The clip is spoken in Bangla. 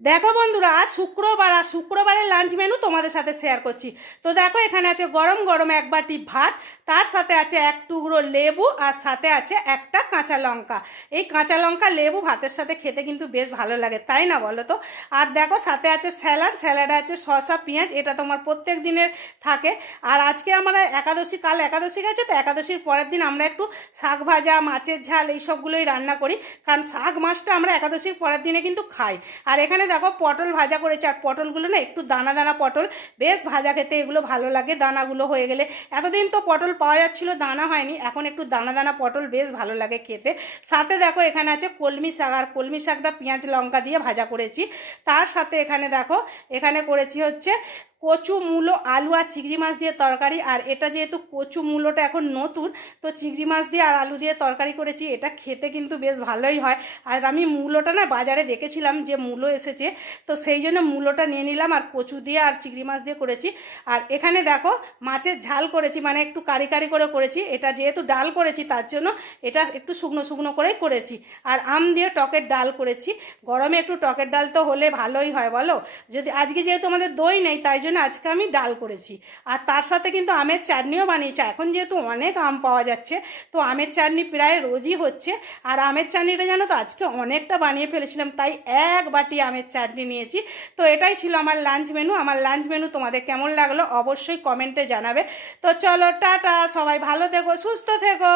দেখো বন্ধুরা, আজ শুক্রবার, আর শুক্রবারের লাঞ্চ মেনু তোমাদের সাথে শেয়ার করছি। তো দেখো, এখানে আছে গরম গরম এক বাটি ভাত, তার সাথে আছে এক টুকরো লেবু, আর সাথে আছে একটা কাঁচা লঙ্কা। এই কাঁচা লঙ্কা লেবু ভাতের সাথে খেতে কিন্তু বেশ ভালো লাগে, তাই না বলো তো? আর দেখো, সাথে আছে স্যালাড, স্যালাডে আছে শসা পেঁয়াজ, এটা তোমার প্রত্যেক দিনের থাকে। আর আজকে আমরা একাদশী, কাল একাদশী গেছে, তো একাদশীর পরের দিন আমরা একটু শাক ভাজা, মাছের ঝাল এই সবগুলোই রান্না করি, কারণ শাক মাছটা আমরা একাদশীর পরের দিনে কিন্তু খাই। আর এখানে দেখো পটল ভাজা করেছে, আর পটলগুলো না একটু দানা দানা পটল, বেশ ভাজা খেতে এগুলো ভালো লাগে দানাগুলো হয়ে গেলে। এতদিন তো পটল পাওয়া যাচ্ছিল, দানা হয়নি, এখন একটু দানা দানা পটল বেশ ভালো লাগে খেতে। সাথে দেখো এখানে আছে কলমি শাক, আর কলমি শাকটা পেঁয়াজ লঙ্কা দিয়ে ভাজা করেছি। তার সাথে এখানে দেখো, এখানে করেছি হচ্ছে কচু মূলো, আলু আর চিংড়ি মাছ দিয়ে তরকারি। আর এটা যেহেতু কচু মূলোটা এখন নতুন, তো চিংড়ি মাছ দিয়ে আর আলু দিয়ে তরকারি করেছি, এটা খেতে কিন্তু বেশ ভালোই হয়। আর আমি মূলোটা না বাজারে দেখেছিলাম যে মূলো এসেছে, তো সেই জন্য মূলোটা নিয়ে নিলাম, আর কচু দিয়ে আর চিংড়ি মাছ দিয়ে করেছি। আর এখানে দেখো মাছের ঝাল করেছি, মানে একটু কারি কারি করে করেছি, এটা যেহেতু ডাল করেছি তার জন্য এটা একটু শুকনো শুকনো করেই করেছি। আর আম দিয়ে টকের ডাল করেছি। গরমে একটু টকের ডাল তো হলে ভালোই হয় বলো। যদি আজকে যেহেতু আমাদের দই নেই, তাই জন্য আজকে আমি ডাল করেছি। আর তার সাথে কিন্তু আমের চাটনিও বানিয়েছি। এখন যেহেতু অনেক আম পাওয়া যাচ্ছে, তো আমের চাটনি প্রায় রোজই হচ্ছে। আর আমের চাটনিটা জানো তো আজকে অনেকটা বানিয়ে ফেলেছিলাম, তাই এক বাটি আমের চাটনি নিয়েছি। তো এটাই ছিল আমার লাঞ্চ মেনু। আমার লাঞ্চ মেনু তোমাদের কেমন লাগলো অবশ্যই কমেন্টে জানাবে। তো চলো, টাটা, সবাই ভালো থেকো, সুস্থ থেকো।